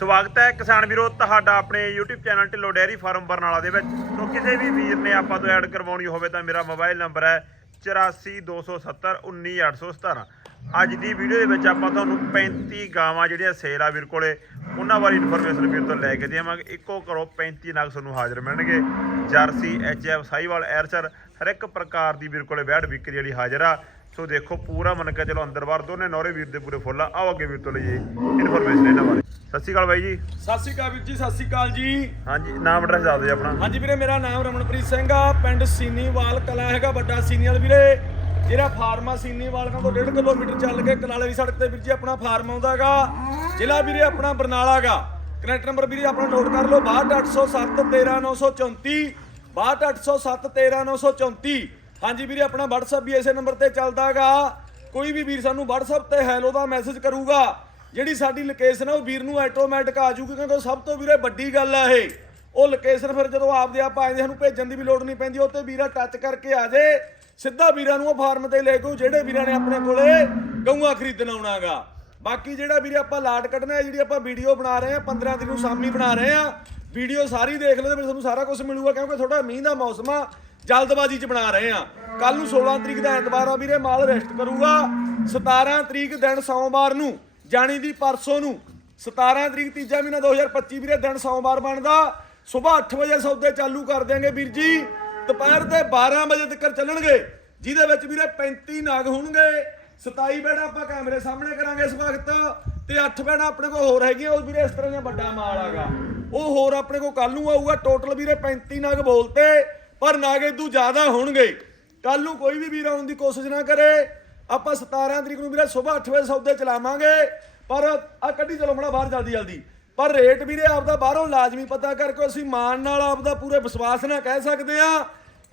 ਸਵਾਗਤ ਹੈ ਕਿਸਾਨ ਵੀਰੋ, ਤੁਹਾਡਾ ਆਪਣੇ YouTube channel Dhillon dairy farm Barnala ਦੇ ਵਿੱਚ। ਸੋ ਕਿਸੇ ਵੀ ਵੀਰ ਨੇ ਆਪਾਂ ਤੋਂ ਐਡ ਕਰਵਾਉਣੀ ਹੋਵੇ ਤਾਂ ਮੇਰਾ ਮੋਬਾਈਲ ਨੰਬਰ ਹੈ 8427191817 ਅੱਜ ਦੀ ਵੀਡੀਓ ਦੇ ਵਿੱਚ ਆਪਾਂ ਤੁਹਾਨੂੰ 35 ਗਾਵਾਂ ਜਿਹੜੀਆਂ ਸੇਲ ਆ ਵੀਰ ਕੋਲੇ, ਉਹਨਾਂ ਬਾਰੇ ਇਨਫੋਰਮੇਸ਼ਨ ਵੀਰ ਤੋਂ ਲੈ ਕੇ ਦੇਵਾਂਗੇ। ਇੱਕੋ ਕਰੋ 35 ਨਗ ਤੁਹਾਨੂੰ ਹਾਜ਼ਰ ਮਿਲਣਗੇ। ਜਰਸੀ ਐਚਐਫ ਸਾਈਵਾਲ ਐਰਸਰ ਹਰ ਇੱਕ ਪ੍ਰਕਾਰ ਦੀ ਵੀਰ ਕੋਲੇ ਬੈੜ ਵਿਕਰੀ ਵਾਲੀ ਹਾਜ਼ਰ ਆ। ਸੋ ਦੇਖੋ ਪੂਰਾ ਮੰਨ ਕੇ ਚਲੋ ਅੰਦਰ ਬਾਹਰ ਦੋਨੇ ਨੌਰੇ ਵੀਰ ਦੇ ਪੂਰੇ ਫੁੱਲ ਆ। ਆਓ ਅੱਗੇ ਵੀਰ ਤੋਂ ਲਈਏ ਇਨਫੋਰਮੇਸ਼ਨ ਇਹਨਾਂ ਬਾਰੇ। ਸਤਿ ਸ਼੍ਰੀ ਅਕਾਲ ਬਾਈ ਜੀ। ਸਤਿ ਸ਼੍ਰੀ ਅਕਾਲ ਵੀਰ ਜੀ ਸਤਿ ਸ਼੍ਰੀ ਅਕਾਲ ਜੀ। ਹਾਂਜੀ ਨਾਮ ਐਡਰੈਸ ਦੱਸ ਦਿਓ ਆਪਣਾ। ਹਾਂਜੀ ਵੀਰੇ ਮੇਰਾ ਨਾਮ ਰਮਨਪ੍ਰੀਤ ਸਿੰਘ ਆ। ਪਿੰਡ ਸੀਨੀਵਾਲ ਕਲਾ ਹੈਗਾ ਵੱਡਾ ਸੀਨੀਵਾਲ ਵੀਰੇ। ਜਿਹੜਾ ਫਾਰਮ ਸੀਨੀਵਾਲ ਤੋਂ 1.5 ਕਿਲੋਮੀਟਰ ਚੱਲ ਕੇ ਕਨਾਲੇ ਦੀ ਸੜਕ ਤੇ ਵੀਰ ਜੀ ਆਪਣਾ ਫਾਰਮ ਆਉਂਦਾਗਾ ਜ਼ਿਲ੍ਹਾ ਵੀਰੇ ਆਪਣਾ ਬਰਨਾਲਾਗਾ ਕਨੈਕਟ ਨੰਬਰ ਵੀਰੇ ਆਪਣਾ ਨੋਟ ਕਰ ਲਓ 6280713934 6280713934 ਹਾਂਜੀ ਵੀਰੇ, ਆਪਣਾ WhatsApp ਵੀ ਇਸੇ ਨੰਬਰ ਤੇ ਚੱਲਦਾਗਾ। ਕੋਈ ਵੀ ਵੀਰ ਸਾਨੂੰ WhatsApp ਤੇ ਹੈਲੋ ਦਾ ਮੈਸੇਜ ਕਰੂਗਾ, ਜਿਹੜੀ ਸਾਡੀ ਲੋਕੇਸ਼ਨ ਆ ਉਹ ਵੀਰ ਨੂੰ ਆਟੋਮੈਟਿਕ ਆ ਜੂਗੀ ਕਿਉਂਕਿ ਸਭ ਤੋਂ ਵੀਰੇ ਵੱਡੀ ਗੱਲ ਆ ਇਹ। ਉਹ ਲੋਕੇਸ਼ਨ ਫਿਰ ਜਦੋਂ ਆਪਦੇ ਆਪ ਆਏ ਸਾਨੂੰ ਭੇਜਣ ਦੀ ਵੀ ਲੋੜ ਨਹੀਂ ਪੈਂਦੀ, ਉਹ ਤੇ ਵੀਰਾ ਟੱਚ ਕਰਕੇ ਆ ਜੇ। ਸਿੱਧਾ ਵੀਰਾਂ ਨੂੰ ਉਹ ਫਾਰਮ ਤੇ ਲੈ ਕੇ, ਜਿਹੜੇ ਵੀਰਾਂ ਨੇ ਆਪਣੇ ਕੋਲੇ ਗਊਆਂ ਖਰੀਦਣ ਆਉਣਾਗਾ। ਬਾਕੀ ਜਿਹੜਾ ਵੀਰੇ ਆਪਾਂ ਲਾਟ ਕੱਢਣਾ ਹੈ ਜਿਹੜੀ ਆਪਾਂ ਵੀਡੀਓ ਬਣਾ ਰਹੇ ਆ 15 ਦਿਨ ਨੂੰ ਸ਼ਾਮੀ ਬਣਾ ਰਹੇ ਆ ਵੀਡੀਓ ਸਾਰੀ ਦੇਖ ਲਓ ਤੇ ਫਿਰ ਤੁਹਾਨੂੰ ਸਾਰਾ ਕੁਝ ਮਿਲੂਗਾ, ਕਿਉਂਕਿ ਥੋੜਾ ਮੀਂਹ ਦਾ ਮੌਸਮ ਆ, ਜਲਦਬਾਜ਼ੀ ਚ ਬਣਾ ਰਹੇ ਆ। ਕੱਲ ਨੂੰ 16 ਤਰੀਕ ਦਾ ਐਤਵਾਰ ਆ ਵੀਰੇ, ਮਾਲ ਰੈਸਟ ਕਰੂਗਾ 17 ਤਰੀਕ ਦਿਨ ਸੋਮਵਾਰ ਨੂੰ, ਜਾਣੀ ਦੀ ਪਰਸੋਂ ਨੂੰ। 17 ਤਰੀਕ ਤੀਜਾ ਮਹੀਨਾ 2025 ਵੀਰੇ, ਦਿਨ ਸੋਮਵਾਰ ਬਣਦਾ। ਸਵੇਰ 8 ਵਜੇ ਸੌਦੇ ਚਾਲੂ ਕਰ ਦਿਆਂਗੇ ਵੀਰ ਜੀ। ਦੁਪਹਿਰ ਦੇ 12 ਵਜੇ ਤੱਕ ਚੱਲਣਗੇ, ਜਿਹਦੇ ਵਿੱਚ ਵੀਰੇ 35 ਨਾਗ ਹੋਣਗੇ। 27 ਬੈਣਾ ਆਪਾਂ ਕੈਮਰੇ ਸਾਹਮਣੇ ਕਰਾਂਗੇ ਇਸ ਵਕਤ, ਤੇ 8 ਬੈਣਾ ਆਪਣੇ ਕੋਲ ਹੋਰ ਹੈਗੀਆਂ, ਉਹ ਵੀਰੇ ਇਸ ਤਰ੍ਹਾਂ ਦਾ ਵੱਡਾ ਮਾਲ ਆਗਾ। ਉਹ ਹੋਰ ਆਪਣੇ ਕੋਲ ਕੱਲ ਨੂੰ ਆਊਗਾ ਟੋਟਲ ਵੀਰੇ 35 ਨਾਗ ਬੋਲਤੇ ਪਰ ਨਾਗ ਇਦੋਂ ਜ਼ਿਆਦਾ ਹੋਣਗੇ। ਕੱਲ ਨੂੰ ਕੋਈ ਵੀ ਵੀਰ ਆਉਣ ਦੀ ਕੋਸ਼ਿਸ਼ ਨਾ ਕਰੇ। ਆਪਾਂ 17 ਤਰੀਕ ਨੂੰ ਵੀਰੇ ਸਵੇਰ 8 ਵਜੇ ਸੌਦੇ ਚਲਾਵਾਂਗੇ, ਪਰ ਆ ਕੱਢੀ ਚਲੋ ਮੜਾ ਬਾਹਰ ਜਲਦੀ ਜਲਦੀ। ਪਰ ਰੇਟ ਵੀਰੇ ਆਪਦਾ ਬਾਹਰੋਂ ਲਾਜ਼ਮੀ ਪਤਾ ਕਰਕੇ ਅਸੀਂ ਮਾਨ ਨਾਲ ਆਪਦਾ ਪੂਰੇ ਵਿਸ਼ਵਾਸ ਨਾਲ ਕਹਿ ਸਕਦੇ ਆ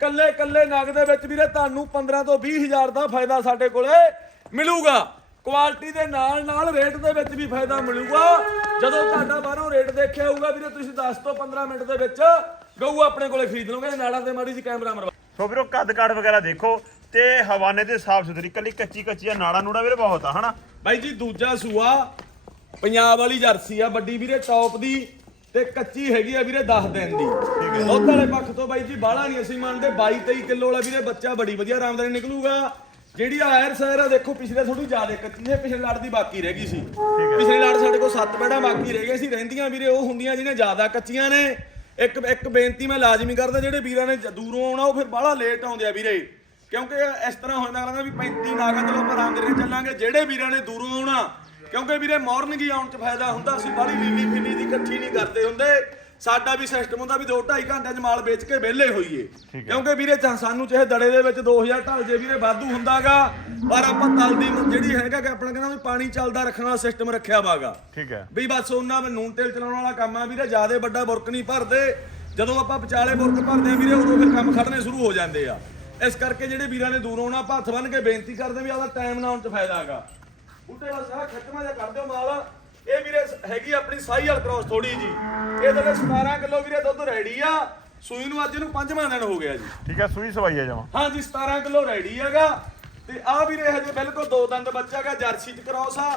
ਕੱਲੇ ਕੱਲੇ ਨਗ ਦੇ ਵਿੱਚ ਵੀਰੇ ਤੁਹਾਨੂੰ 15 ਤੋਂ 20 ਹਜ਼ਾਰ ਦਾ ਫਾਇਦਾ ਸਾਡੇ ਕੋਲੇ ਮਿਲੂਗਾ। ਕੁਆਲਿਟੀ ਦੇ ਨਾਲ ਨਾਲ ਰੇਟ ਦੇ ਵਿੱਚ ਵੀ ਫਾਇਦਾ ਮਿਲੂਗਾ। ਜਦੋਂ ਤੁਹਾਡਾ ਬਾਹਰੋਂ ਰੇਟ ਦੇਖਿਆ ਹੋਊਗਾ ਵੀਰੇ ਤੁਸੀਂ 10 ਤੋਂ 15 ਮਿੰਟ ਦੇ ਵਿੱਚ ਗਊ ਆਪਣੇ ਕੋਲੇ ਖਰੀਦ ਲਓਗੇ ਨਾਲਾਂ ਤੇ ਮਾੜੀ ਜੀ ਕੈਮਰਾ ਮਰਵਾ ਸੋ ਵੀਰੋ ਕੱਦ ਕਾਠ ਵਗੈਰਾ ਦੇਖੋ ਤੇ ਹਵਾਨੇ ਦੇ ਸਾਫ਼ ਸੁਥਰੀ ਕੱਲੀ ਕੱਚੀ ਕੱਚੀ ਆ ਨਾੜਾ ਨੂੜਾ ਵੀਰੇ ਬਹੁਤ ਆ ਹਨਾ? ਬਾਈ ਜੀ ਦੂਜਾ ਸੂਆ ਪੰਜਾਬ ਵਾਲੀ ਜਰਸੀ ਆ ਵੱਡੀ ਵੀਰੇ ਟੌਪ ਦੀ ਤੇ ਕੱਚੀ ਹੈਗੀ ਆ ਵੀਰੇ 10 ਦਿਨ ਦੀ। ਦੁੱਧ ਵਾਲੇ ਪੱਖ ਤੋਂ ਬਾਈ ਜੀ ਬਾਹਲਾ ਨਹੀਂ ਅਸੀਂ ਮੰਨਦੇ 22 23 ਕਿਲੋ ਵਾਲਾ ਵੀਰੇ ਬੱਚਾ ਬੜੀ ਵਧੀਆ ਆਰਾਮਦਾਰੀ ਨਿਕਲੂਗਾ। ਜਿਹੜੀ ਆ ਐਰ ਸੈਰ ਆ ਦੇਖੋ ਪਿਛਲੇ ਥੋੜੀ ਜ਼ਿਆਦਾ ਕੱਚੀ ਹੈ ਪਿਛਲੇ ਲੜ ਦੀ ਬਾਕੀ ਰਹਿ ਗਈ ਸੀ। ਪਿਛਲੇ ਲੜ ਸਾਡੇ ਕੋਲ 7 ਬੈੜਾਂ ਬਾਕੀ ਰਹਿ ਗਏ ਸੀ ਰਹਿੰਦੀਆਂ ਵੀਰੇ ਉਹ ਹੁੰਦੀਆਂ ਜਿਹਨੇ ਜ਼ਿਆਦਾ ਕੱਚੀਆਂ ਨੇ। ਇੱਕ ਇੱਕ ਬੇਨਤੀ ਮੈਂ ਲਾਜ਼ਮੀ ਕਰਦਾ ਜਿਹੜੇ ਵੀਰਾਂ ਨੇ ਦੂਰੋਂ ਆਉਣਾ ਉਹ ਫਿਰ ਬਾਹਲਾ ਲੇਟ ਆਉਂਦੇ ਆ ਵੀਰੇ। ਕਿਉਂਕਿ ਇਸ ਤਰ੍ਹਾਂ ਹੋ ਜਾਂਦਾ ਵੀ 35 ਨਾਗਾ ਚਲੋ ਆਪਾਂ ਆਰਾਮ ਦੇ ਚੱਲਾਂਗੇ ਜਿਹੜੇ ਵੀਰਾਂ ਨੇ ਦੂਰੋਂ ਆਉਣਾ। ਕਿਉਂਕਿ ਵੀਰੇ ਮਾਰਨਿੰਗ ਹੀ ਆਉਣ ਚ ਫਾਇਦਾ ਹੁੰਦਾ ਅਸੀਂ ਬਾਹਲੀ ਲੀਲੀ ਫਿੱਲੀ ਦੀ ਇਕੱਠੀ ਨਹੀਂ ਕਰਦੇ ਹੁੰਦੇ। ਸਾਡਾ ਵੀ ਸਿਸਟਮ ਹੁੰਦਾ ਵੀ 2 2.5 ਘੰਟਿਆਂ ਚ ਮਾਲ ਵੇਚ ਕੇ ਵਿਹਲੇ ਹੋਈਏ। ਕਿਉਂਕਿ ਵੀਰੇ ਚਾਹ ਸਾਨੂੰ ਚਾਹੇ ਦੜੇ ਦੇ ਵਿੱਚ 2000 ਢਲ ਜੇ ਵੀਰੇ ਵਾਧੂ ਹੁੰਦਾਗਾ ਪਰ ਆਪਾਂ ਤਲ ਦੀ ਜਿਹੜੀ ਹੈਗਾ ਕਿ ਆਪਣਾ ਕਹਿੰਦਾ ਵੀ ਪਾਣੀ ਚੱਲਦਾ ਰੱਖਣ ਵਾਲਾ ਸਿਸਟਮ ਰੱਖਿਆ ਵਾਗਾ। ਠੀਕ ਹੈ। ਵੀ ਬਸ ਉਹਨਾਂ ਵਿੱਚ ਨੂਨ ਤੇਲ ਚਲਾਉਣ ਵਾਲਾ ਕੰਮ ਆ ਵੀਰੇ ਜਿਆਦੇ ਵੱਡਾ ਬੁਰਕ ਨਹੀਂ ਭਰਦੇ। ਜਦੋਂ ਆਪਾਂ ਵਿਚਾਲੇ ਬੁਰਕ ਭਰਦੇ ਆ ਵੀਰੇ ਉਦੋਂ ਫਿਰ ਕੰਮ ਖੜਨੇ ਸ਼ੁਰੂ ਹੋ ਜਾਂਦੇ ਆ। ਇਸ ਕਰਕੇ ਜਿਹੜੇ ਵੀਰਾਂ ਨੇ ਦੂਰੋਂ ਆਉਣਾ ਆਪਾਂ ਹੱਥ ਬੰਨ ਕੇ ਬੇਨਤੀ ਕਰਦੇ ਵੀ ਆਦਾ ਟਾਈਮ ਨਾ ਆਉਣ ਚ ਫਾਇਦਾ ਹੈਗਾ। ਬੂਟੇ ਬਸ ਆ ਖਤਮਾ ਜਿਹਾ ਕਰ ਦਿਓ ਮਾਲ। ਇਹ ਵੀਰੇ ਹੈਗੀ ਆਪਣੀ ਸਾਈ ਵਾਲ ਕ੍ਰੋਸ ਥੋੜੀ ਜੀ। ਇਹ ਥੱਲੇ 17 ਕਿਲੋ ਵੀਰੇ ਦੁੱਧ ਰੈਡੀ ਆ। ਸੂਈ ਨੂੰ ਅੱਜ ਨੂੰ ਪੰਜਵਾਂ ਦਿਨ ਹੋ ਗਿਆ ਜੀ। ਠੀਕ ਹੈ ਸੂਈ ਸਵਾਈ ਆ ਜਮਾ। ਹਾਂਜੀ 17 ਕਿਲੋ ਰੈਡੀ ਹੈਗਾ। ਤੇ ਆ ਵੀਰੇ ਹਜੇ ਬਿਲਕੁਲ ਦੋ ਦੰਦ ਬੱਚਾ ਹੈਗਾ ਜਰਸੀ ਚ ਕ੍ਰੋਸ ਆ।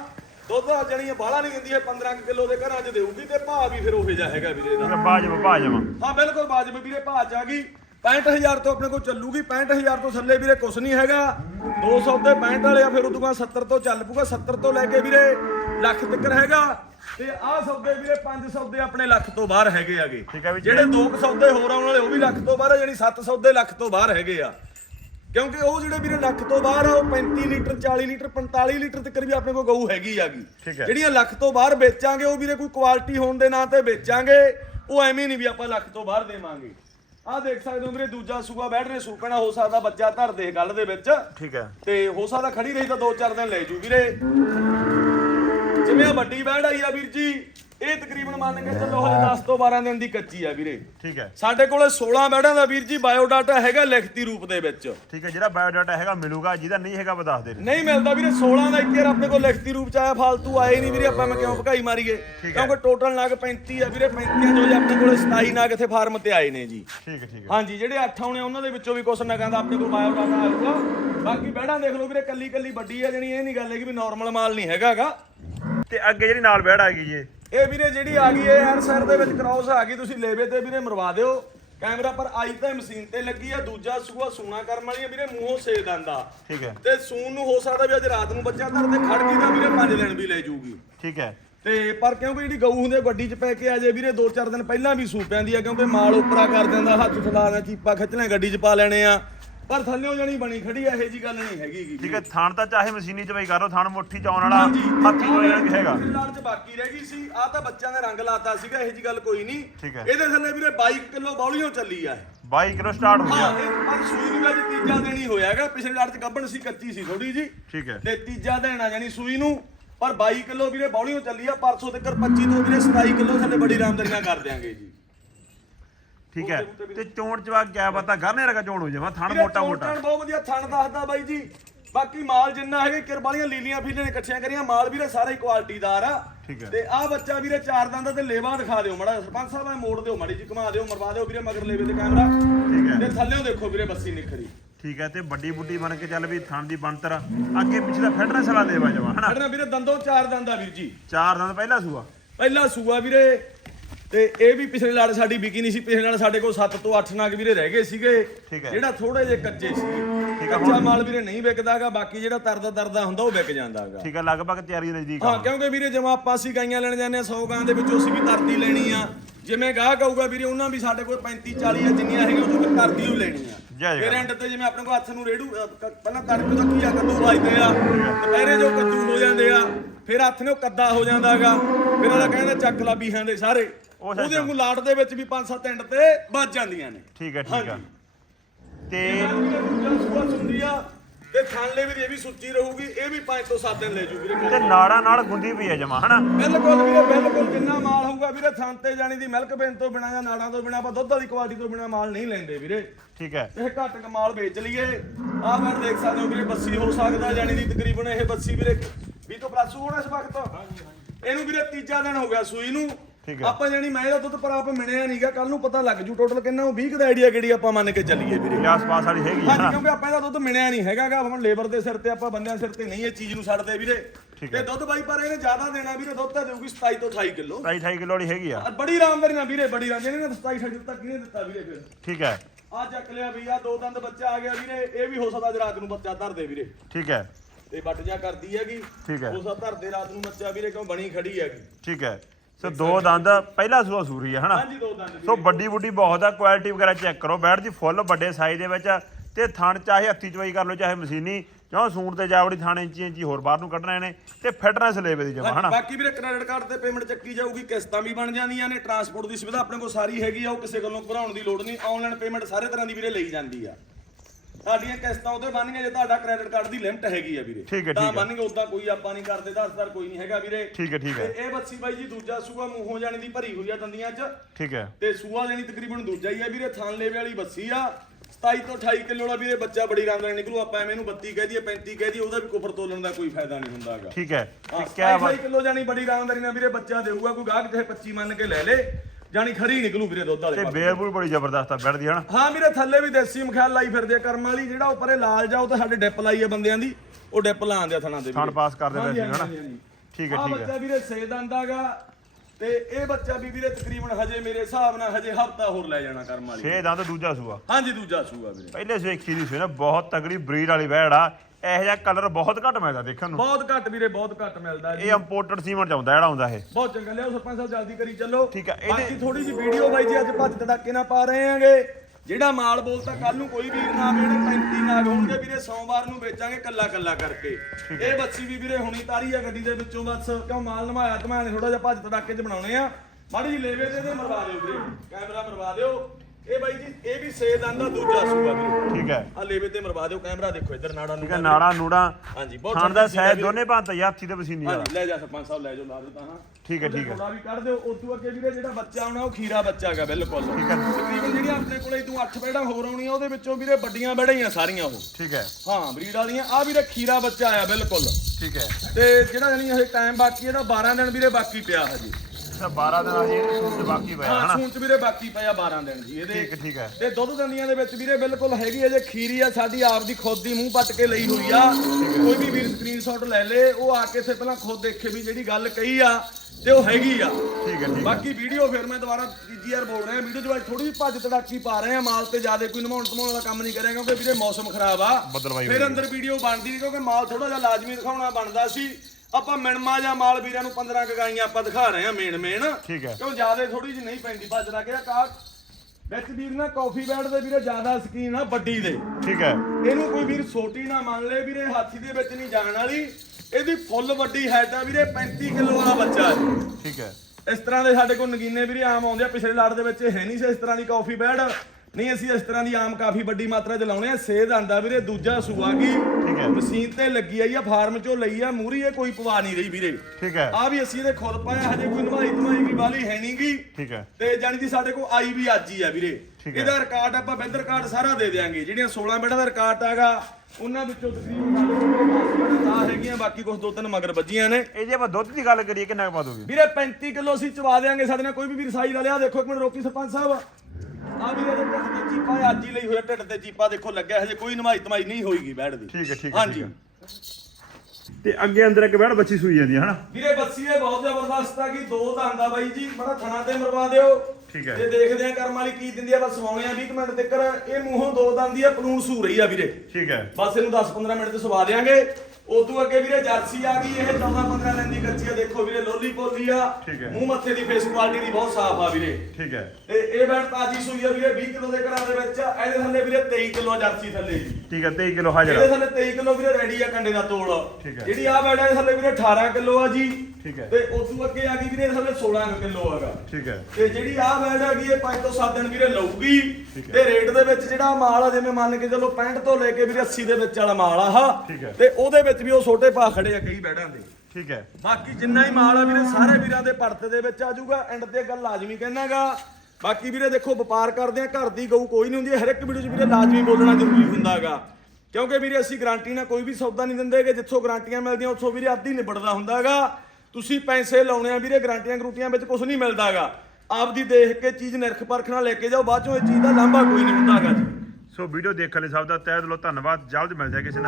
ਦੁੱਧ ਆ ਜਣੀ ਬਾਹਲਾ ਨਹੀਂ ਦਿੰਦੀ ਹੈ 15 ਕੁ ਕਿਲੋ ਦੇ ਘਰਾਂ ਚ ਦੇਊਗੀ ਤੇ ਭਾਅ ਵੀ ਫਿਰ ਉਹੇ ਜਿਹਾ ਹੈਗਾ ਵੀਰੇ ਦਾ। ਬਾਜਬ ਬਾਜਮਾ ਹਾਂ ਬਿਲਕੁਲ ਬਾਜਬ ਵੀਰੇ ਭਾਅ ਚ ਆ ਗਈ। 65000 ਤੋਂ ਆਪਣੇ ਕੋਲ ਚੱਲੂਗੀ। 65000 ਤੋਂ ਥੱਲੇ ਵੀਰੇ ਕੁਛ ਨਹੀਂ ਹੈਗਾ। 200 ਤੇ 65 ਵਾਲੇ ਆ ਫਿਰ ਉਦੋਂ ਬਾਅਦ 70 ਤੋਂ ਚੱਲ ਪੂਗਾ 70 ਤੋਂ ਲੈ ਕੇ ਵੀਰੇ ਲੱਖ ਤੱਕ ਹੈਗਾ। ਤੇ ਆਹ ਸੌਦੇ ਵੀਰੇ 5 ਸੌਦੇ ਆਪਣੇ ਲੱਖ ਤੋਂ ਬਾਹਰ ਹੈਗੇ ਆਗੇ। ਠੀਕ ਹੈ ਵੀ ਜਿਹੜੇ ਦੋ ਕੁ ਸੌਦੇ ਹੋਰ ਆਉਣ ਵਾਲੇ ਉਹ ਵੀ ਲੱਖ ਤੋਂ ਬਾਹਰ ਆ ਜਿਹੜੀ 7 ਸੌਦੇ ਲੱਖ ਤੋਂ ਬਾਹਰ ਹੈਗੇ ਆ। ਕਿਉਂਕਿ ਉਹ ਜਿਹੜੇ ਵੀਰੇ ਲੱਖ ਤੋਂ ਬਾਹਰ ਆ ਉਹ 35 ਲੀਟਰ 40 ਲੀਟਰ 45 ਲੀਟਰ ਤੱਕ ਵੀ ਆਪਣੇ ਕੋਲ ਗਊ ਹੈਗੀ ਆਗੀ। ਠੀਕ ਹੈ। ਜਿਹੜੀਆਂ ਲੱਖ ਤੋਂ ਬਾਹਰ ਵੇਚਾਂਗੇ ਉਹ ਵੀਰੇ ਕੋਈ ਕੁਆਲਿਟੀ ਹੋਣ ਦੇ ਨਾਂ ਤੇ ਵੇਚਾਂਗੇ ਉਹ ਐਵੇਂ ਨਹੀਂ ਵੀ ਆਪਾਂ ਲੱਖ ਤੋਂ ਬਾਹਰ ਦੇਵਾਂਗੇ। ਆਹ ਦੇਖ ਸਕਦੇ ਹੋ ਵੀਰੇ ਦੂਜਾ ਸੂਆ ਬੈਠ ਰਹੇ ਸੂਕਣਾ ਹੋ ਸਕਦਾ ਬੱਚਾ ਧਰ ਦੇ ਗੱਲ ਦੇ ਵਿੱਚ। ਠੀਕ ਹੈ। ਤੇ ਹੋ ਸਕਦਾ ਖੜੀ ਰਹੀ ਤਾਂ 2-4 ਦਿਨ ਲੈ ਜੂ ਵੀਰੇ। ਜਿਵੇਂ ਆ ਵੱਡੀ ਬੈੜ ਆਈ ਆ ਵੀਰ ਜੀ ਇਹ ਤਕਰੀਬਨ ਮੰਨ ਕੇ ਚੱਲੋ ਹਲੇ 10 ਤੋਂ 12 ਦਿਨ ਦੀ ਕੱਚੀ ਆ ਵੀਰੇ। ਠੀਕ ਹੈ। ਸਾਡੇ ਕੋਲੇ 16 ਬੈੜਾਂ ਦਾ ਵੀਰ ਜੀ ਬਾਇਓਡਾਟਾ ਹੈਗਾ ਲਿਖਤੀ ਰੂਪ ਦੇ ਵਿੱਚ। ਠੀਕ ਹੈ ਜਿਹੜਾ ਬਾਇਓਡਾਟਾ ਹੈਗਾ ਮਿਲੂਗਾ ਜਿਹਦਾ ਨਹੀਂ ਹੈਗਾ ਉਹ ਦੱਸ ਦੇ ਨਹੀਂ ਮਿਲਦਾ ਵੀਰੇ 16 ਦਾ ਇੱਕ ਵਾਰ ਆਪਣੇ ਕੋਲ ਲਿਖਤੀ ਰੂਪ ਚ ਆਇਆ ਫਾਲਤੂ ਆਏ ਨਹੀਂ ਵੀਰੇ ਆਪਾਂ ਮੈਂ ਕਿਉਂ ਭਕਾਈ ਮਾਰੀਏ? ਠੀਕ ਹੈ। ਕਿਉਂਕਿ ਟੋਟਲ ਨਗ 35 ਆ ਵੀਰੇ 35 ਜੋ ਜੀ ਆਪਣੇ ਕੋਲ 27 ਨਗ ਇੱਥੇ ਫਾਰਮ ਤੇ ਆਏ ਨੇ ਜੀ। ਠੀਕ ਹੈ ਠੀਕ ਹੈ। ਹਾਂਜੀ ਜਿਹੜੇ 8 ਆਉਣੇ ਉਹਨਾਂ ਦੇ ਵਿੱਚੋਂ ਵੀ ਕੁਛ ਨਗਾਂ ਦਾ ਆਪਣੇ ਕੋਲ ਬਾਇਓਡਾਟਾ ਆਊਗਾ ਬਾਕੀ ਬੈੜਾਂ ਦੇਖ ਲਓ ਵੀਰੇ ਕੱਲੀ ਕੱਲੀ ਵੱਡੀ ਆ ਜਣੀ ਇਹ ਨਹੀਂ ਗੱਲ ਹੈ ਕਿ ਵੀ ਨਾਰਮਲ ਮਾਲ ਨਹੀਂ ਹੈਗਾਗਾ। ਤੇ ਅੱਗੇ ਜਿਹੜੀ ਨਾਲ ਬੈੜ ਆ ਗਈ ਜੀ। ਇਹ ਵੀਰੇ ਜਿਹੜੀ ਆ ਗਈ ਇਹ ਐਰ ਸਾਈਡ ਦੇ ਵਿੱਚ ਕ੍ਰਾਸ ਆ ਗਈ ਤੁਸੀਂ ਲੇਵੇ ਤੇ ਵੀਰੇ ਮਰਵਾ ਦਿਓ। ਕੈਮਰਾ ਪਰ ਆਈ ਤਾਂ ਮਸ਼ੀਨ ਤੇ ਲੱਗੀ ਆ ਦੂਜਾ ਸੂਆ ਸੂਣਾ ਕਰਮ ਵਾਲੀ ਆ ਵੀਰੇ ਮੂੰਹੋਂ ਸੇ ਦੰਦਾ ਠੀਕ ਹੈ। ਤੇ ਸੂਨ ਨੂੰ ਹੋ ਸਕਦਾ ਵੀ ਅੱਜ ਰਾਤ ਨੂੰ ਬੱਚਾ ਧਰ ਤੇ ਖੜ ਗਈ ਤਾਂ ਵੀਰੇ 5 ਦਿਨ ਵੀ ਲੈ ਜਾਊਗੀ। ਠੀਕ ਹੈ। ਤੇ ਪਰ ਕਿਉਂਕਿ ਜਿਹੜੀ ਗਊ ਹੁੰਦੀ ਆ ਗੱਡੀ 'ਚ ਪੈ ਕੇ ਆ ਜੇ ਵੀਰੇ 2-4 ਦਿਨ ਪਹਿਲਾਂ ਵੀ ਸੂ ਪੈਂਦੀ ਆ ਕਿਉਂਕਿ ਮਾਲ ਉਪਰਾ ਕਰ ਦਿੰਦਾ ਹੱਥ ਫਲਾਣਾ ਚੀਪਾ ਖਿੱਚਣਾ ਗੱਡੀ 'ਚ ਪਾ ਲੈਣੇ ਆ। ਪਰ ਥੱਲੇੋਂ ਜਣੀ ਬਣੀ ਖੜੀ ਆ ਇਹੋ ਜੀ ਗੱਲ ਨਹੀਂ ਹੈਗੀ ਗੀ। ਠੀਕ ਹੈ ਥਣ ਤਾਂ ਚਾਹੇ ਮਸ਼ੀਨੀ ਚਵਾਈ ਕਰ ਲਓ ਥਣ ਮੁੱਠੀ ਚ ਆਉਣ ਵਾਲਾ ਹੱਥੀ ਚਵਾਈ ਵਾਲਾ ਵੀ ਹੈਗਾ। ਲਾਲ ਚ ਬਾਕੀ ਰਹਿ ਗਈ ਸੀ ਆ ਤਾਂ ਬੱਚਿਆਂ ਨੇ ਰੰਗ ਲਾਤਾ ਸੀਗਾ ਇਹੋ ਜੀ ਗੱਲ ਕੋਈ ਨਹੀਂ। ਠੀਕ ਹੈ। ਇਹਦੇ ਥੱਲੇ ਵੀਰੇ 22 ਕਿਲੋ ਬੌਲੀਆਂ ਚੱਲੀ ਆ ਇਹ। 22 ਕਿਲੋ ਸਟਾਰਟ ਹੋ ਹਾਂ ਗਿਆ ਇਹ ਪਰ ਸੂਈ ਨੂੰ ਅੱਜ ਤੀਜਾ ਦਿਨ ਹੀ ਹੋਇਆਗਾ ਪਿਛਲੇ ਲੜ ਚ ਗੱਭਣ ਸੀ ਕੱਚੀ ਸੀ ਥੋੜੀ ਜੀ ਠੀਕ ਹੈ। ਤੇ ਤੀਜਾ ਆ ਜਾਨੀ ਸੂਈ ਨੂੰ ਪਰ 22 ਕਿਲੋ ਵੀਰੇ ਬੌਲੀਆਂ ਚੱਲੀ ਆ ਪਰਸੋਂ ਤੱਕ 25 ਤੋਂ ਵੀਰੇ 27 ਕਿਲੋ ਥੱਲੇ ਬੜੀ ਰਾਮਦਰੀਆਂ ਕਰ ਦਿਆਂਗੇ ਜੀ। ਠੀਕ ਹੈ। ਤੇ ਚੋਣ ਚਵਾ ਕਿਆ ਪਤਾ? ਗਰਨੇ ਰਗਾ ਚੋਣ ਹੋ ਜਾਵਾ ਥਣ ਮੋਟਾ ਮੋਟਾ। ਬਹੁਤ ਵਧੀਆ ਥਣ ਦੱਸਦਾ ਬਾਈ ਜੀ। ਬਾਕੀ ਮਾਲ ਜਿੰਨਾ ਹੈਗੇ ਕਿਰਬਾਲੀਆਂ ਲੀਲੀਆਂ ਫੀਲੀਆਂ ਨੇ ਇਕੱਠੀਆਂ ਕਰੀਆਂ। ਮਾਲ ਵੀਰੇ ਸਾਰਾ ਹੀ ਕੁਆਲਿਟੀਦਾਰ ਆ। ਤੇ ਆ ਬੱਚਾ ਵੀਰੇ ਚਾਰ ਦੰਦ ਤੇ ਲੇਵਾ ਦਿਖਾ ਦਿਓ ਮੜਾ ਸਰਪੰਚ ਸਾਹਿਬ ਐ ਮੋੜ ਦਿਓ ਮੜੀ ਜੀ ਘੁਮਾ ਦਿਓ ਮਰਵਾ ਦਿਓ ਵੀਰੇ ਮਗਰ ਲੇਵੇ ਤੇ ਕੈਮਰਾ ਠੀਕ ਹੈ। ਤੇ ਥੱਲੇੋਂ ਦੇਖੋ ਵੀਰੇ ਬੱਸੀ ਨਿਖਰੀ। ਠੀਕ ਹੈ ਤੇ ਵੱਡੀ ਬੁੱਢੀ ਬਣ ਕੇ ਚੱਲ ਵੀ ਥਣ ਦੀ ਬਣਤਰ ਅੱਗੇ ਪਿਛਲਾ ਫਿਟਨੈਸ ਵਾਲਾ ਦੇਵਾ ਜਵਾ ਹਨਾ ਵੀਰੇ ਦੰਦੋਂ ਚਾਰ ਦੰਦ ਆ ਵੀਰ ਜੀ। ਚਾਰ ਦੰਦ ਪਹਿਲਾ ਸੂਆ। ਪਹਿਲਾ ਸੂਆ ਵੀਰੇ। ਤੇ ਇਹ ਵੀ ਪਿਛਲੇ ਲੜ ਸਾਡੀ ਵਿਕੀ ਨਹੀਂ ਸੀ ਪਿਛਲੇ ਲੜ ਸਾਡੇ ਕੋਲ 7 ਤੋਂ 8 ਨਾਗ ਵੀਰੇ ਰਹਿ ਗਏ ਸੀਗੇ। ਜਿਹੜਾ ਥੋੜੇ ਜਿਹੇ ਕੱਚੇ ਸੀ। ਕੱਚਾ ਮਾਲ ਵੀਰੇ ਨਹੀਂ ਵਿਕਦਾਗਾ ਬਾਕੀ ਜਿਹੜਾ ਤਰਦਾ ਤਰਦਾ ਹੁੰਦਾ ਉਹ ਵਿਕ ਜਾਂਦਾਗਾ। ਠੀਕ ਹੈ ਲਗਭਗ ਤਿਆਰੀ ਨਜ਼ਦੀਕ ਹਾਂ ਕਿਉਂਕਿ ਵੀਰੇ ਜਿਵੇਂ ਆਪਾਂ ਅਸੀਂ ਗਾਈਆਂ ਲੈਣ ਜਾਂਦੇ ਆ 100 ਗਾਂ ਦੇ ਵਿੱਚੋਂ ਅਸੀਂ ਵੀ ਤਰਦੀ ਲੈਣੀ ਆ। ਜਿਵੇਂ ਗਾਹ ਕਹੂਗਾ ਵੀਰੇ ਉਹਨਾਂ ਵੀ ਸਾਡੇ ਕੋਲ 35 40 ਆ ਜਿੰਨੀਆਂ ਹੈਗੀਆਂ ਉਹ ਤੋਂ ਤਰਦੀ ਹੀ ਲੈਣੀ ਆ। ਜੈ ਜੈ ਫਿਰ ਐਂਡ ਤੇ ਜਿਵੇਂ ਆਪਣੇ ਕੋਲ ਹੱਥ ਨੂੰ ਰੇੜੂ ਪਹਿਲਾਂ ਕਣਕ ਦਾ ਕੀ ਆ ਕੱਦੂ ਵੱਜਦੇ ਆ। ਦੁਪਹਿਰੇ ਜੋ ਕੱਦੂ ਹੋ ਜਾਂਦੇ ਆ ਫਿਰ ਹੱਥ ਨੇ ਉਹ ਕੱਦਾ ਹੋ ਜਾਂਦਾਗਾ। ਫਿਰ ਉਹਦਾ ਕਹਿੰਦਾ ਚੱਕ ਲਾ ਬੀਹਾਂ ਦੇ ਸਾਰੇ। ਉਹ। ਉਹਦੇ ਵਾਂਗੂ ਲਾਟ ਦੇ ਵਿੱਚ ਵੀ 5-7 ਐਂਡ ਤੇ ਵੱਜ ਜਾਂਦੀਆਂ ਨੇ। ਠੀਕ ਹੈ ਠੀਕ ਹੈ ਤੇ ਆ ਤੇ ਥਾਂਲੇ ਵੀ ਇਹ ਵੀ ਸੁੱਚੀ ਰਹੂਗੀ ਇਹ ਵੀ 5 ਤੋਂ 7 ਦਿਨ ਲੈ ਜੂ ਵੀਰੇ ਤੇ ਨਾੜਾ ਨਾਲ ਗੁੰਦੀ ਪਈ ਹੈ ਜਮਾ ਹਨਾ? ਬਿਲਕੁਲ ਵੀਰੇ ਬਿਲਕੁਲ ਜਿੰਨਾ ਮਾਲ ਹੋਊਗਾ ਵੀਰੇ ਥਾਂ ਤੇ ਜਾਣੀ ਦੀ ਮਿਲਕ ਬੇਨ ਤੋਂ ਬਿਨਾ ਜਾਂ ਨਾੜਾਂ ਤੋਂ ਬਿਨਾ ਆਪਾਂ ਦੁੱਧ ਵਾਲੀ ਕੁਆਲਿਟੀ ਤੋਂ ਬਿਨਾ ਮਾਲ ਨਹੀਂ ਲੈਂਦੇ ਵੀਰੇ। ਠੀਕ ਹੈ। ਇਹ ਘੱਟ ਕਮਾਲ ਵੇਚ ਲਈਏ। ਆਹ ਮੈਂ ਦੇਖ ਸਕਦੇ ਹੋ ਵੀਰੇ ਬੱਸੀ ਹੋ ਸਕਦਾ ਜਾਣੀ ਦੀ ਤਕਰੀਬਨ ਇਹ ਬੱਸੀ ਵੀਰੇ 20 ਤੋਂ ਪਲੱਸ ਹੋਣਾ ਇਸ ਵਕਤ। ਇਹਨੂੰ ਵੀਰੇ ਤੀਜਾ ਦਿਨ ਹੋ ਗਿਆ ਸੂਈ ਨੂੰ। ਠੀਕ ਹੈ। ਆਪਾਂ ਜਾਣੀ ਮੈਂ ਇਹਦਾ ਦੁੱਧ ਪਰ ਆਪ ਮਿਣਿਆ ਨਹੀਂਗਾ ਕੱਲ ਨੂੰ ਪਤਾ ਲੱਗ ਜੂ ਟੋਟਲ ਕਿੰਨਾ ਉਹ 20 ਦਾ ਆਈਡੀਆ ਕਿਹੜੀ ਆਪਾਂ ਮੰਨ ਕੇ ਚੱਲੀਏ ਵੀਰੇ। ਇਹ ਆਸ-ਪਾਸ ਵਾਲੀ ਹੈਗੀ ਹੈ ਹਾਂਜੀ ਕਿਉਂਕਿ ਆਪਾਂ ਇਹਦਾ ਦੁੱਧ ਮਿਣਿਆ ਨਹੀਂ ਹੈਗਾਗਾ ਹੁਣ ਲੇਬਰ ਦੇ ਸਿਰ ਤੇ ਆਪਾਂ ਬੰਦਿਆਂ ਸਿਰ ਤੇ ਨਹੀਂ ਇਹ ਚੀਜ਼ ਨੂੰ ਛੱਡਦੇ ਵੀਰੇ। ਤੇ ਦੁੱਧ ਬਾਈ ਪਰ ਇਹਨੇ ਜ਼ਿਆਦਾ ਦੇਣਾ ਵੀਰੇ ਦੁੱਧ ਤਾਂ ਦੇਊਗੀ 27 ਤੋਂ 28 ਕਿਲੋ। 28 ਕਿਲੋ ਵਾਲੀ ਹੈਗੀ ਆ। ਬੜੀ ਆਰਾਮਦਾਰੀ ਨਾਲ ਵੀਰੇ ਬੜੀ ਆਰਾਮ ਜਿਹਨੇ 27 28 ਦਿੱਤਾ ਕਿਹਨੇ ਦਿੱਤਾ ਵੀਰੇ ਫਿਰ? ਠੀਕ ਹੈ। ਆ ਚੱਕ ਲਿਆ ਵੀ ਆ ਦੋ ਦੰਦ ਬੱਚਾ ਆ ਗਿਆ ਵੀਰੇ ਇਹ ਵੀ ਹੋ ਸਕਦਾ ਅੱਜ ਰਾਤ ਨੂੰ ਬੱਚਾ ਧਰਦੇ ਵੀਰੇ। ਠੀਕ ਹੈ। ਤੇ ਵੱਟ ਜਾ ਕਰਦੀ ਹੈਗੀ। ਠੀਕ ਹੈ। ਧਰਦੇ ਰਾਤ ਨੂੰ ਬੱਚਾ ਵੀਰੇ ਕਿਉਂ ਬਣੀ ਖੜੀ ਹੈਗੀ। ਠੀਕ ਹੈ। ਸੋ ਦੋ ਦੰਦ ਪਹਿਲਾ ਸੂਆ ਸੂਰੀ ਹੈ ਹਨਾ? ਹਾਂਜੀ ਦੋ ਦੰਦ ਵੀਰੇ ਸੋ ਵੱਡੀ ਬੁੱਢੀ ਬਹੁਤ ਆ ਕੁਆਲਿਟੀ ਵਗੈਰਾ ਚੈੱਕ ਕਰੋ। ਬੈਠ ਦੀ ਫੁੱਲ ਵੱਡੇ ਸਾਈਜ਼ ਦੇ ਵਿੱਚ ਤੇ ਥਣ ਚਾਹੇ ਹੱਥੀ ਚਵਾਈ ਕਰ ਲਓ ਚਾਹੇ ਮਸ਼ੀਨੀ ਕਿਉਂ ਸੂਣ ਤੇ ਜਾਵੜੀ ਥਣ ਇੰਚੀ ਇੰਚੀ ਹੋਰ ਬਾਹਰ ਨੂੰ ਕੱਢਣਾ ਇਹਨੇ ਤੇ ਫਿਟਨੈਸ ਲੈਵੇ ਦੀ ਜਮਾ ਹਨਾ? ਬਾਕੀ ਵੀਰੇ ਕ੍ਰੈਡਿਟ ਕਾਰਡ ਤੇ ਪੇਮੈਂਟ ਚੱਕੀ ਜਾਊਗੀ ਕਿਸ਼ਤਾਂ ਵੀ ਬਣ ਜਾਂਦੀਆਂ ਨੇ ਟਰਾਂਸਪੋਰਟ ਦੀ ਸੁਵਿਧਾ ਆਪਣੇ ਕੋਲ ਸਾਰੀ ਹੈਗੀ ਆ ਉਹ ਕਿਸੇ ਗੱਲੋਂ ਘਬਰਾਉਣ ਦੀ ਲੋੜ ਨਹੀਂ ਆਨਲਾਈਨ ਪੇਮੈਂਟ ਸਾਰੇ ਤਰ੍ਹਾਂ ਦੀ ਵੀਰੇ ਲਈ ਜਾਂਦੀ ਆ। ਸਾਡੀਆਂ ਕਿਸ਼ਤਾਂ ਉਹਦੇ ਬਣਨੀਆਂ ਜੇ ਤੁਹਾਡਾ ਕ੍ਰੈਡਿਟ ਕਾਰਡ ਦੀ ਲਿਮਟ ਹੈਗੀ ਆ ਵੀਰੇ ਠੀਕ ਹੈ, ਤਾਂ ਠੀਕ ਹੈ। ਬਣਨਗੇ ਉਦਾਂ ਕੋਈ ਆਪਾਂ ਨਹੀਂ ਕਰਦੇ ਦੱਸਦਾਰ ਕੋਈ ਨਹੀਂ ਹੈਗਾ ਵੀਰੇ। ਠੀਕ ਹੈ ਠੀਕ ਤੇ ਹੈ ਇਹ ਬੱਸੀ ਬਾਈ ਜੀ ਦੂਜਾ ਸੂਆ ਮੂੰਹੋਂ ਜਾਣੀ ਦੀ ਭਰੀ ਹੋਈ ਆ ਦੰਦੀਆਂ 'ਚ। ਠੀਕ ਹੈ। ਤੇ ਸੂਆ ਲੈਣੀ ਤਕਰੀਬਨ ਦੂਜਾ ਹੀ ਆ ਵੀਰੇ ਥਾਨ ਲੇਵੇ ਵਾਲੀ ਬੱਸੀ ਆ। 27 ਤੋਂ 28 ਕਿਲੋ ਵਾਲਾ ਵੀਰੇ ਬੱਚਾ ਬੜੀ ਆਰਾਮ ਨਾਲ ਨਿਕਲੂ ਆਪਾਂ ਐਵੇਂ ਇਹਨੂੰ 32 ਕਹਿ ਦਈਏ 35 ਕਹਿ ਦਈਏ ਉਹਦਾ ਵੀ ਕੁਫਰ ਤੋਲਣ ਦਾ ਕੋਈ ਫਾਇਦਾ ਨਹੀਂ ਹੁੰਦਾਗਾ ਠੀਕ ਹੈ। ਤੇ ਕਿਆ ਕਿਆ ਵਾ- ਕਿਲੋ ਜਾਨੀ ਬੜੀ ਆਰਾਮਦਾਰੀ ਨਾਲ ਵੀਰੇ ਬੱਚਾ ਦੇਊਗਾ ਕੋਈ ਗਾਹਕ ਚਾਹੇ 25 ਮੰਨ ਕੇ ਲੈ ਲੇ। ਜਾਨੀ ਖਰੀ ਨਿਕਲੂ ਵੀਰੇ ਦੁੱਧ ਵਾਲੇ ਤੇ ਪਾਸੇ। ਬੜੀ ਜ਼ਬਰਦਸਤ ਆ ਬੈਠਦੀ ਹਨਾ। ਹਾਂ ਵੀਰੇ ਥੱਲੇ ਵੀ ਦੇਸੀ ਮਖਿਆਲ ਲਾਈ ਫਿਰਦੇ ਆ ਕਰਮ ਵਾਲੀ ਜਿਹੜਾ ਉੱਪਰੇ ਲਾਲ ਜਾ ਉਹ ਤਾਂ ਸਾਡੇ ਡਿਪ ਲਾਈ ਆ ਬੰਦਿਆਂ ਦੀ ਉਹ ਡਿਪ ਲਾਉਂਦੇ ਆ ਥਣਾ ਦੇ ਥਣ ਪਾਸ ਕਰਦੇ ਪਏ ਸੀ ਹਨਾ। ਠੀਕ ਹੈ ਠੀਕ ਬੱਚਾ ਹੈ ਵੀਰੇ ਸੇ ਦੰਦਾਗਾ ਤੇ ਇਹ ਬੱਚਾ ਵੀ ਵੀਰੇ ਤਕਰੀਬਨ ਹਜੇ ਮੇਰੇ ਹਿਸਾਬ ਨਾਲ ਹਜੇ ਹਫਤਾ ਹੋਰ ਲੈ ਜਾਣਾ ਕਰਮ ਵਾਲੀ। ਛੇ ਦੰਦ ਦੂਜਾ ਸੂਆ। ਹਾਂਜੀ ਦੂਜਾ ਸੂਆ ਵੀਰੇ। ਪਹਿਲੇ ਸਵੇਖੀ ਦੀ ਸੀ ਨਾ ਬਹੁਤ ਤਗੜੀ ਬਰੀਡ ਵਾਲੀ ਵੈੜ ਆ। ਇਹੋ ਜਿਹਾ ਕਲਰ ਬਹੁਤ ਘੱਟ ਮਿਲਦਾ ਦੇਖਣ ਨੂੰ। ਬਹੁਤ ਘੱਟ ਵੀਰੇ ਬਹੁਤ ਘੱਟ ਮਿਲਦਾ ਜੀ। ਇਹ ਇੰਪੋਰਟਡ ਸੀਮੈਂਟ ਚ ਆਉਂਦਾ ਜਿਹੜਾ ਆਉਂਦਾ ਇਹ। ਬਹੁਤ ਚੰਗਾ ਲਿਆਓ ਸਰਪੰਚ ਸਾਹਿਬ ਜਲਦੀ ਕਰੀ ਚੱਲੋ। ਠੀਕ ਆ, ਇਹਦੇ- ਬਾਕੀ ਥੋੜੀ ਜਿਹੀ ਵੀਡੀਓ ਬਾਈ ਜੀ ਅੱਜ ਭੱਜ ਤੜਾਕੇ ਨਾ ਪਾ ਰਹੇ ਆਂਗੇ। ਜਿਹੜਾ ਮਾਲ ਬੋਲਤਾ ਕੱਲ ਨੂੰ ਕੋਈ ਵੀਰ ਨਾ ਵੇੜੇ 35 ਨਾਗ ਹੋਣਗੇ ਵੀਰੇ ਸੋਮਵਾਰ ਨੂੰ ਵੇਚਾਂਗੇ ਕੱਲਾ ਕੱਲਾ ਕਰਕੇ। ਇਹ ਬੱਚੀ ਵੀ ਵੀਰੇ ਹੁਣੀ ਤਾਰੀ ਆ ਗੱਡੀ ਦੇ ਵਿੱਚੋਂ ਬਸ ਕਿਉਂ ਮਾਲ ਨਮਾਇਆ ਧਮਾਇਆ ਨੇ ਥੋੜਾ ਜਿਹਾ ਭੱਜ ਤੜਾਕੇ ਚ ਬਣਾਉਣੇ ਆ। ਮਾੜੀ ਜੀ ਲੇਵੇ ਤੇ ਇਹਦੇ ਮਰਵਾ ਦਿਓ ਵੀਰੇ। ਕੈਮਰਾ ਮਰਵਾ ਦਿਓ। ਇਹ ਬਾਈ ਜੀ ਇਹ ਵੀ ਸੇਦਾਂ ਦਾ ਦੂਜਾ ਸੂਆ ਵੀਰੇ। ਠੀਕ ਹੈ। ਆ ਲੇਵੇ ਤੇ ਮਰਵਾ ਦਿਓ ਕੈਮਰਾ ਦੇਖੋ ਇੱਧਰ ਨਾੜਾ ਨੂੰ ਠੀਕ ਹੈ ਨਾੜਾ ਨੂੜਾ ਹਾਂਜੀ ਬਹੁਤ ਥਣ ਦਾ ਵੀਰੇ। ਦੋਨੇ ਭਾਂਤ ਹੱਥੀ ਤੇ ਪਸੀਨੀ ਵਾਲਾ। ਹਾਂਜੀ ਲੈ ਜਾ ਸਰਪੰਚ ਸਾਹਿਬ ਲੈ ਜਾਓ ਲਾ ਦਿਓ ਤਾਂ ਹਾਂ। ਠੀਕ ਹੈ ਠੀਕ ਹੈ। ਥੋੜਾ ਵੀ ਕੱਢ ਦਿਓ ਉਦੋਂ ਅੱਗੇ ਵੀਰੇ ਜਿਹੜਾ ਬੱਚਾ ਆਉਣਾ ਉਹ ਖੀਰਾ ਬੱਚਾ ਹੈਗਾ ਬਿਲਕੁਲ। ਠੀਕ ਹੈ। ਤਕਰੀਬਨ ਜਿਹੜੀਆਂ ਆਪਣੇ ਕੋਲੇ ਤੂੰ 8 ਬੈੜਾਂ ਹੋਰ ਆਉਣੀਆਂ ਉਹਦੇ ਵਿੱਚੋਂ ਵੀਰੇ ਵੱਡੀਆਂ ਬੈੜਾਂ ਹੀ ਆ ਸਾਰੀਆਂ ਉਹ। ਠੀਕ ਹੈ। ਹਾਂ ਬਰੀਡ ਵਾਲੀਆਂ। ਆ ਵੀਰੇ ਖੀਰਾ ਬੱਚਾ ਆਇਆ ਬਿਲਕੁਲ। ਠੀਕ ਹੈ। ਤੇ ਜਿਹੜਾ ਜਾਨੀ ਹਜੇ ਟਾਈਮ ਬਾਕੀ ਇਹਦਾ 12 ਦਿਨ ਵੀਰੇ ਬਾਕੀ ਪਿਆ ਹਜੇ। ਅੱਛਾ 12 ਦਿਨ ਅਜੇ ਇਹਦੇ ਸੂਟ ਬਾਕੀ ਪਿਆ ਹਾਂ ਹਨਾ? ਸੂਣ ਚ ਵੀਰੇ ਬਾਕੀ ਪਿਆ 12 ਦਿਨ ਜੀ ਇਹਦੇ ਠੀਕ ਠੀਕ ਹੈ। ਤੇ ਦੁੱਧ ਦੰਦੀਆਂ ਦੇ ਵਿੱਚ ਵੀਰੇ ਬਿਲਕੁਲ ਹੈਗੀ ਹੈ ਜੇ ਖੀਰੀ ਆ ਸਾਡੀ ਆਪ ਦੀ ਖੁਦ ਦੀ ਮੂੰਹ ਪੱਟ ਕੇ ਲਈ ਹੋਈ ਆ। ਕੋਈ ਵੀ ਵੀਰ ਸਕਰੀਨਸ਼ਾਟ ਲੈ ਲੇ ਉਹ ਆ ਕੇ ਇੱਥੇ ਪਹਿਲਾਂ ਖੁਦ ਦੇਖੇ ਵੀ ਜਿਹੜੀ ਗੱਲ ਕਹੀ ਆ ਤੇ ਉਹ ਹੈਗੀ ਆ। ਠੀਕ ਹੈ ਠੀਕ ਹੈ। ਬਾਕੀ ਵੀਡੀਓ ਫਿਰ ਮੈਂ ਦੁਬਾਰਾ ਤੀਜੀ ਵਾਰ ਬੋਲ ਰਿਹਾ ਵੀਡੀਓ 'ਚ ਅੱਜ ਥੋੜੀ ਜਿਹੀ ਭੱਜ ਤੜਾਕੀ ਪਾ ਰਹੇ ਆ ਮਾਲ ਤੇ ਜ਼ਿਆਦਾ ਕੋਈ ਨਮਾਉਣ ਧਮਾਉਣ ਵਾਲਾ ਕੰਮ ਨਹੀਂ ਕਰਿਆ ਕਿਉਂਕਿ ਵੀਰੇ ਮੌਸਮ ਖਰਾਬ ਆ। ਫਿਰ। ਅੰਦਰ ਵੀਡੀਓ ਬਣਦੀ ਨਹੀਂ ਕਿਉਂਕਿ ਮਾਲ ਥੋੜਾ ਜਿਹਾ ਲਾਜ਼ਮੀ ਦਿਖਾਉਣਾ ਬਣਦਾ ਸੀ। ਆਪਾਂ ਮਿਣਮਾ ਜਾਂ ਮਾਲ ਵੀਰਾਂ ਨੂੰ 15 ਕੁ ਗਾਈਆਂ ਆਪਾਂ ਦਿਖਾ ਰਹੇ ਆ ਮੇਨ ਮੇਨ ਠੀਕ ਹੈ। ਕਿਉਂ ਜ਼ਿਆਦਾ ਥੋੜੀ ਜਿਹੀ ਨਹੀਂ ਪੈਂਦੀ ਭੱਜ ਲਾ ਕੇ ਵਿੱਚ ਵੀਰ ਨਾ ਕਾਫੀ ਬੈਡ ਦੇ ਵੀਰੇ ਜ਼ਿਆਦਾ ਸਕੀਨ ਆ ਵੱਡੀ ਦੇ। ਠੀਕ ਹੈ। ਇਹਨੂੰ ਕੋਈ ਵੀਰ ਛੋਟੀ ਨਾ ਮੰਨ ਲੇ ਵੀਰੇ ਹਾਥੀ ਦੇ ਵਿੱਚ ਨਹੀਂ ਜਾਣ ਵਾਲੀ। ਇਹਦੀ ਫੁੱਲ ਵੱਡੀ ਹੈਡ ਆ ਵੀਰੇ 35 ਕਿਲੋ ਵਾਲਾ ਬੱਚਾ ਹੈ। ਠੀਕ ਹੈ। ਇਸ ਤਰ੍ਹਾਂ ਦੇ ਸਾਡੇ ਕੋਲ ਨਗੀਨੇ ਵੀਰੇ ਆਮ ਆਉਂਦੇ ਆ ਪਿਛਲੇ ਲਾਟ ਦੇ ਵਿੱਚ ਹੈ ਨਹੀਂ ਸੀ ਇਸ ਤਰ੍ਹਾਂ ਦੀ ਕਾਫੀ ਬੈਡ ਨਹੀਂ ਅਸੀਂ ਇਸ ਤਰ੍ਹਾਂ ਦੀ ਆਮ ਕਾਫੀ ਵੱਡੀ ਮਾਤਰਾ ਚ ਲਾਉਣੇ ਆ। ਸੇਧ ਆਂਦਾ ਵੀਰੇ ਦੂਜਾ ਸੂਆ ਕੀ? ਠੀਕ ਹੈ। ਮਸ਼ੀਨ ਤੇ ਲੱਗੀ ਆਈ ਆ ਫਾਰਮ ਚੋਂ ਲਈ ਆ ਮੂਰੀ ਇਹ ਕੋਈ ਪਵਾ ਨਹੀਂ ਰਹੀ ਵੀਰੇ। ਠੀਕ ਹੈ। ਆ ਵੀ ਅਸੀਂ ਇਹਦੇ ਖੁਦ ਪਾਇਆ ਹਜੇ ਕੋਈ ਨਵਾਈ ਧਮਾਈ ਵੀ ਵਾਲੀ ਹੈ ਨਹੀਂਗੀ ਠੀਕ ਹੈ। ਤੇ ਜਾਣੀ ਦੀ ਸਾਡੇ ਕੋਲ ਆਈ ਵੀ ਅੱਜ ਹੀ ਆ ਵੀਰੇ। ਇਹਦਾ ਰਿਕਾਰਡ ਆਪਾਂ ਬਿੰਦ ਰਿਕਾਰਡ ਸਾਰਾ ਦੇ ਦੇਾਂਗੇ ਜਿਹੜੀਆਂ 16 ਬੈਡਾਂ ਦਾ ਰਿਕਾਰਡ ਹੈਗਾ ਉਹਨਾਂ ਵਿੱਚੋਂ ਤਕਰੀਬਨ ਸਾਡੇ ਕੋਲ 10 ਬੈਡਾਂ ਤਾਂ ਹੈਗੀਆਂ ਬਾਕੀ ਕੁਝ ਦੋ ਤਿੰਨ ਮਗਰ ਵੱਜੀਆਂ ਨੇ। ਇਹ ਜੇ ਆਪਾਂ ਦੁੱਧ ਦੀ ਗੱਲ ਕਰੀਏ ਕਿੰਨਾ ਪਾ ਦੋਗੇ? ਵੀਰੇ 35 ਕਿਲੋ ਅਸੀਂ ਚਵਾ ਦੇਾਂਗੇ ਸਾਡੇ ਨਾਲ। ਕੋਈ ਵੀ ਵੀਰ ਸਾਈ ਲਿਆ ਦੇਖੋ ਇੱਕ ਮਿੰਟ ਰੋਕੀ ਸਰਪੰਚ ਸਾਹਿਬ। ਆ ਵੀਰੇ ਦੇ ਢਿੱਡ ਤੇ ਚੀਪਾ ਇਹ ਅੱਜ ਹੀ ਲਈ ਹੋਇਆ ਢਿੱਡ ਤੇ ਚੀਪਾ ਦੇਖੋ ਲੱਗਿਆ ਹਜੇ ਕੋਈ ਨਮਾਈ ਤਮਾਈ ਨਹੀਂ ਹੋਈਗੀ ਬੈਡ ਦੀ। ਠੀਕ ਹੈ ਠੀਕ ਹੈ ਹਾਂਜੀ। ਤੇ ਅੱਗੇ ਅੰਦਰ ਇੱਕ ਬੈੜ ਬੱਚੀ ਸੂਈ ਜਾਂਦੀ ਹੈ ਹਨਾ? ਵੀਰੇ ਬੱਸੀ ਇਹ ਬਹੁਤ ਜ਼ਬਰਦਸਤ ਆ ਕਿ ਦੋ ਦੰਦਾ ਬਾਈ ਜੀ ਬੜਾ ਥਣਾ ਤੇ ਮਰਵਾ ਦਿਓ। ਠੀਕ ਹੈ। ਤੇ ਦੇਖਦੇ ਆ ਕਰਮ ਵਾਲੀ ਕੀ ਦਿੰਦੀ ਆ ਬਸ ਸਵਾਉਣੇ ਆ 20 ਮਿੰਟ ਤੱਕ। ਇਹ ਮੂੰਹੋਂ ਦੋ ਦੰਦੀ ਆ ਪਲੂਣ ਸੂ ਰਹੀ ਆ ਵੀਰੇ। ਠੀਕ ਹੈ। ਬਸ ਇਹਨੂੰ 10-15 ਮਿੰਟ ਤੇ ਸਵਾ ਦੇਾਂਗੇ ਉਦੋਂ ਅੱਗੇ ਵੀਰੇ ਜਰਸੀ ਆ ਗਈ ਇਹ 14-15 ਦਿਨ ਦੀ ਕੱਚੀ ਆ ਦੇਖੋ ਵੀਰੇ ਲੋਲੀ ਪੋਲੀ ਆ। ਠੀਕ ਹੈ। ਮੂੰਹ ਮੱਥੇ ਦੀ ਫੇਸ ਕੁਆਲਿਟੀ ਦੀ ਬਹੁਤ ਸਾਫ਼ ਆ ਵੀਰੇ। ਠੀਕ ਹੈ। ਤੇ ਇਹ ਬੈਡ ਤਾਜੀ ਸੂਈ ਆ ਵੀਰੇ 20 ਕਿਲੋ ਦੇ ਘਰਾਂ ਦੇ ਵਿੱਚ। ਇਹਦੇ ਥੱਲੇ ਵੀਰੇ 23 ਕਿਲੋ ਜਰਸੀ ਥੱਲੇ ਜੀ। ਠੀਕ ਹੈ 23 ਕਿਲੋ ਇਹਦੇ ਹਾਜ਼ਰ ਥੱਲੇ 23 ਕਿਲੋ ਵੀਰੇ ਰੈਡੀ ਆ ਕੰਡੇ ਦਾ ਠੀਕ ਹੈ। ਜਿਹੜੀ ਆ ਬੈਡ ਆ ਇਹਦੇ ਥੱਲੇ ਵੀਰੇ 18 ਕਿਲੋ ਆ ਜੀ। ਠੀਕ ਹੈ। ਤੇ ਉਦੋਂ ਅੱਗੇ ਆ ਗਈ ਵੀਰੇ ਇਹਦੇ ਥੱਲੇ 16 ਕਿਲੋ ਹੈਗਾ ਠੀਕ ਹੈ। ਤੇ ਜਿਹੜੀ ਆ ਬੈਡ ਹੈਗੀ ਇਹ 5 ਤੋਂ 7 ਦਿਨ ਵੀਰੇ ਲਊਗੀ। ਠੀਕ ਹੈ। ਤੇ ਰੇਟ ਦੇ ਵਿੱਚ ਜਿਹੜਾ ਮਾਲ ਆ ਜਿਵੇਂ ਮੰਨ ਕੇ ਚਲੋ 65 ਤੋਂ ਲੈ ਕੇ ਵੀਰੇ 80 ਦੇ ਵਿੱਚ ਵਾਲਾ ਮਾਲ ਆ ਹਾ ਠੀਕ ਹੈ। ਤੇ ਉਹਦੇ ਵਿੱਚ ਵੀ ਉਹ ਛੋਟੇ ਭਾ ਖੜੇ ਆ ਕਈ ਬੈਡਾਂ ਦੇ। ਠੀਕ ਹੈ। ਬਾਕੀ ਜਿੰਨਾ ਹੀ ਮਾਲ ਆ ਵੀਰੇ ਸਾਰੇ ਵੀਰਾਂ ਦੇ ਪੜਤੇ ਦੇ ਵਿੱਚ ਆ ਜਾਊਗਾ। ਐਂਡ ਤੇ ਗੱਲ ਲਾਜ਼ਮੀ ਕਹਿਣਾਗਾ। ਬਾਕੀ ਵੀਰੇ ਦੇਖੋ ਵਪਾਰ ਕਰਦੇ ਆ ਘਰ ਦੀ ਗਊ ਕੋਈ ਨਹੀਂ ਹੁੰਦੀ। ਹਰ ਇੱਕ ਵੀਡੀਓ 'ਚ ਵੀਰੇ ਲਾਜ਼ਮੀ ਬੋਲਣਾ ਜ਼ਰੂਰੀ ਹੁੰਦਾਗਾ। ਕਿਉਂਕਿ ਵੀਰੇ ਅਸੀਂ ਗਾਰੰਟੀ ਨਾਲ ਕੋਈ ਵੀ ਸੌਦਾ ਨਹੀਂ ਦਿੰਦੇਗੇ ਜਿੱਥੋਂ ਗਾਰੰਟੀਆਂ ਮਿਲਦੀਆਂ ਉੱਥੋਂ ਵੀਰੇ ਅੱਧੀ ਨਿਬੜਦਾ ਹੁੰਦਾਗਾ। ਤੁਸੀਂ ਪੈਸੇ ਲਾਉਣੇ ਆ ਵੀਰੇ ਗਾਰੰਟੀਆਂ ਗਰੂਟੀਆਂ ਵਿੱਚ ਕੁਝ ਨਹੀਂ ਮਿਲਦਾਗਾ। ਆਪਦੀ ਦੇਖ ਕੇ ਚੀਜ਼ ਨਿਰਖ ਪਰਖ ਨਾਲ ਲੈ ਕੇ ਜਾਓ। ਬਾਅਦ ਚੋਂ ਇਹ ਚੀਜ਼ ਦਾ ਲਾਂਭਾ ਕੋਈ ਨਹੀਂ ਹੁੰਦਾਗਾ ਜੀ। ਸੋ ਵੀਡੀਓ ਦੇਖਣ ਲਈ ਸਭ ਦਾ ਤਹਿ ਦਿਲੋਂ ਧੰਨਵਾਦ। ਜਲਦ ਮਿਲ ਜਾਏ ਕਿਸੇ